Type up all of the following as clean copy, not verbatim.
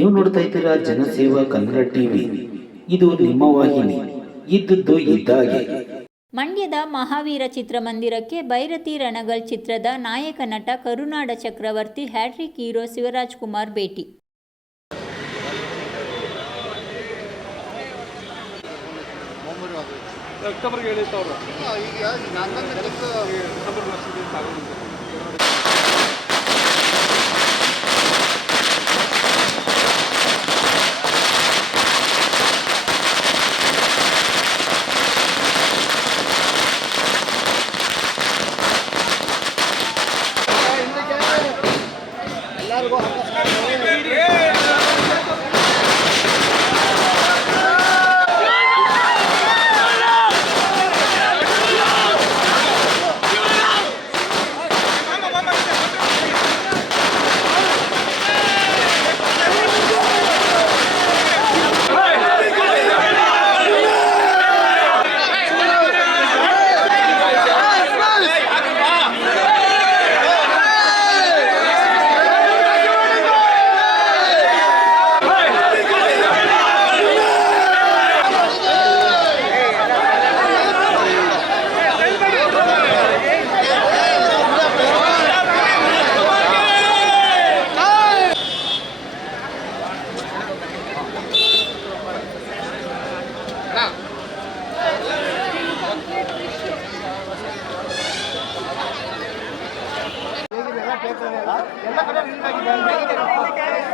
ನೀವು ನೋಡ್ತಾ ಇದ್ದೀರಾ ಜನಸೇವಾ ಕನ್ನಡ ಟಿವಿ. ಇದು ನಿಮ್ಮ ವಾಹಿನಿ. ಇದ್ದದ್ದು ಇದ್ದಾಗೆ. ಮಂಡ್ಯದ ಮಹಾವೀರ ಚಿತ್ರಮಂದಿರಕ್ಕೆ ಭೈರತಿ ರಣಗಲ್ ಚಿತ್ರದ ನಾಯಕ ನಟ ಕರುನಾಡ ಚಕ್ರವರ್ತಿ ಹ್ಯಾಟ್ರಿಕ್ ಹೀರೋ ಶಿವರಾಜ್ ಕುಮಾರ್ ಭೇಟಿ.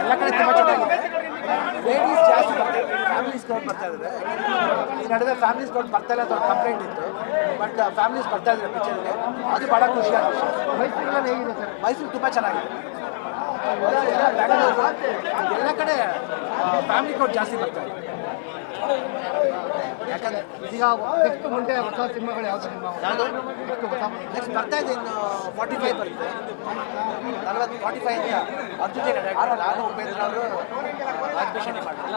ಎಲ್ಲ ಕಡೆ ತುಂಬ ಚೆನ್ನಾಗಿದೆ. ಲೇಡೀಸ್ ಜಾಸ್ತಿ ಬರ್ತಾರೆ, ಫ್ಯಾಮಿಲೀಸ್ ಕೌಂಟ್ ಬರ್ತಾ ಇದ್ದಾರೆ. ಈ ನಡುವೆ ಫ್ಯಾಮಿಲೀಸ್ ಕೌಂಟ್ ಬರ್ತಾ ಇಲ್ಲ ಅಂತ ಒಂದು ಕಂಪ್ಲೇಂಟ್ ಇತ್ತು. ಬಟ್ ಫ್ಯಾಮಿಲೀಸ್ ಬರ್ತಾ ಇದ್ದಾರೆ ಪಿಕ್ಚರ್ಗೆ. ಅದು ಭಾಳ ಖುಷಿಯಾದ ವಿಷಯ. ಮೈಸೂರಲ್ಲಿ ಹೇಗಿದೆ ಸರ್? ಮೈಸೂರು ತುಂಬ ಚೆನ್ನಾಗಿದೆ. ಎಲ್ಲ ಕಡೆ ಫ್ಯಾಮಿಲಿ ಕೌಂಟ್ ಜಾಸ್ತಿ ಬರ್ತಾರೆ. ಯಾಕಂದರೆ ಈಗ ನೆಕ್ಸ್ಟ್ ಮುಂದೆ ಹೊಸ ಸಿನಿಮಾಗಳು ಯಾವ ಸಿನಿಮಾ ನೆಕ್ಸ್ಟ್ ಬರ್ತಾ ಇದೆ? ಇನ್ನು 45 ಬರುತ್ತೆ. 45 ಅಂತ ಅರ್ಜುನ್ ನಾನು ಉಪೇಂದ್ರ ಅವರು ರಾಜಭೂಷಣಿ ಮಾಡ್ತಾರೆ.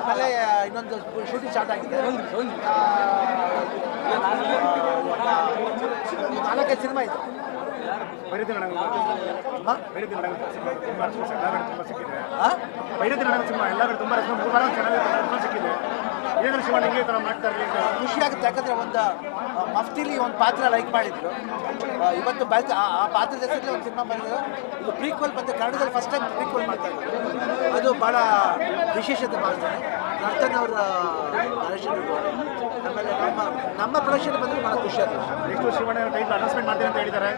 ಆಮೇಲೆ ಇನ್ನೊಂದು ಶೂಟಿಂಗ್ ಸ್ಟಾರ್ಟ್ ಆಗಿದೆ. 4-5 ಸಿನಿಮಾ ಇದೆ. ಭೈರತಿ ರಣಗಲ್ ಸಿನಿಮಾ ಎಲ್ಲ ಕಡೆ ತುಂಬ ಚೆನ್ನಾಗಿ ಸಿಕ್ಕಿದೆ. ಏನಾದರೂ ಶಿವಣ್ಣ ಹಿಂಗೆ ಥರ ಮಾಡ್ತಾ ಇರಲಿ ಖುಷಿ ಆಗುತ್ತೆ. ಯಾಕಂದರೆ ಒಂದು ಮಫ್ತಿಲಿ ಒಂದು ಪಾತ್ರ ಲೈಕ್ ಮಾಡಿದ್ರು. ಇವತ್ತು ಆ ಪಾತ್ರದ ಹೆಸರಲ್ಲಿ ಒಂದು ಸಿನಿಮಾ ಮಾಡಿದ್ರು. ಇದು ಪ್ರೀಕ್ವಲ್ ಬಂದು ಕನ್ನಡದಲ್ಲಿ ಫಸ್ಟ್ ಟೈಮ್ ಪ್ರೀಕ್ವಲ್ ಮಾಡ್ತಾ ಇದ್ದಾರೆ. ಅದು ಭಾಳ ವಿಶೇಷತೆ ಮಾಡ್ತಾರೆ. ನರ್ತನ್ ಅವರ ಡೈರೆಕ್ಷನ್. ಆಮೇಲೆ ನಮ್ಮ ಪ್ರೊಡಕ್ಷನ್ ಬಂದರೆ ಭಾಳ ಖುಷಿ ಆಗುತ್ತೆ. ನೆಕ್ಸ್ಟ್ ಶಿವಣ್ಣ ಟೈಟ್ಲ್ ಅನೌನ್ಸ್ಮೆಂಟ್ ಮಾಡ್ತೀನಿ ಅಂತ ಹೇಳಿದ್ದಾರೆ.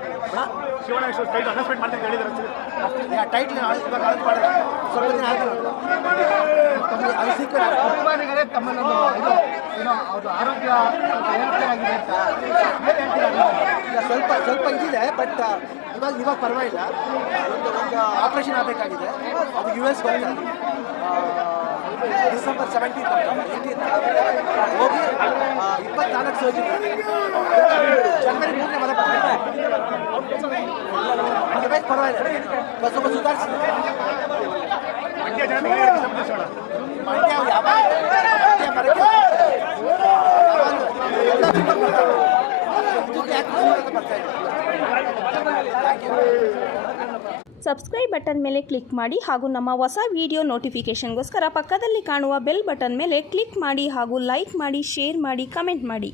ಶಿವಣ್ಣ ಟೈಟ್ಲ್ ಅನೌನ್ಸ್ಮೆಂಟ್ ಮಾಡ್ತೀನಿ ಅಂತ ಹೇಳಿದ್ದಾರೆ. ಟೈಟ್ಲ್ ಇವಾಗ ಅನೌನ್ಸ್ ಮಾಡಿದ್ರೆ ಸ್ವಲ್ಪ ದಿನ ಆಗಿದೆ. ಅದು ಸಿಕ್ಕ ಅಭಿಮಾನಿಗಳೇ ತಮ್ಮನ್ನು ಅದು ಆರೋಗ್ಯ ಸ್ವಲ್ಪ ಇದಿದೆ. ಬಟ್ ಇವಾಗ ಪರವಾಗಿಲ್ಲ. ಒಂದು ಆಪರೇಷನ್ ಆಗಬೇಕಾಗಿದೆ. ಅದು US ಬರ್ತಾರೆ. ಡಿಸೆಂಬರ್ 17 ಹೋಗಿ 24 ಸರ್ಜರಿ. ಜನವರಿ 3ನೇ ಮನೆ ಬರ್ತಾರೆ. ಅದು ಬೇಕು, ಪರವಾಗಿಲ್ಲ. ಸ್ವಲ್ಪ ಸುಧಾರಿಸಿದೆ. ಮಂಡ್ಯ ಯಾವಾಗ ಮರಕ್ಕೆ ಸಬ್ಸ್ಕ್ರೈಬ್ ಬಟನ್ ಮೇಲೆ ಕ್ಲಿಕ್ ಮಾಡಿ ಹಾಗೂ ನಮ್ಮ ಹೊಸ ವಿಡಿಯೋ ನೋಟಿಫಿಕೇಷನ್ಗೋಸ್ಕರ ಪಕ್ಕದಲ್ಲಿ ಕಾಣುವ ಬೆಲ್ ಬಟನ್ ಮೇಲೆ ಕ್ಲಿಕ್ ಮಾಡಿ ಹಾಗೂ ಲೈಕ್ ಮಾಡಿ, ಶೇರ್ ಮಾಡಿ, ಕಮೆಂಟ್ ಮಾಡಿ.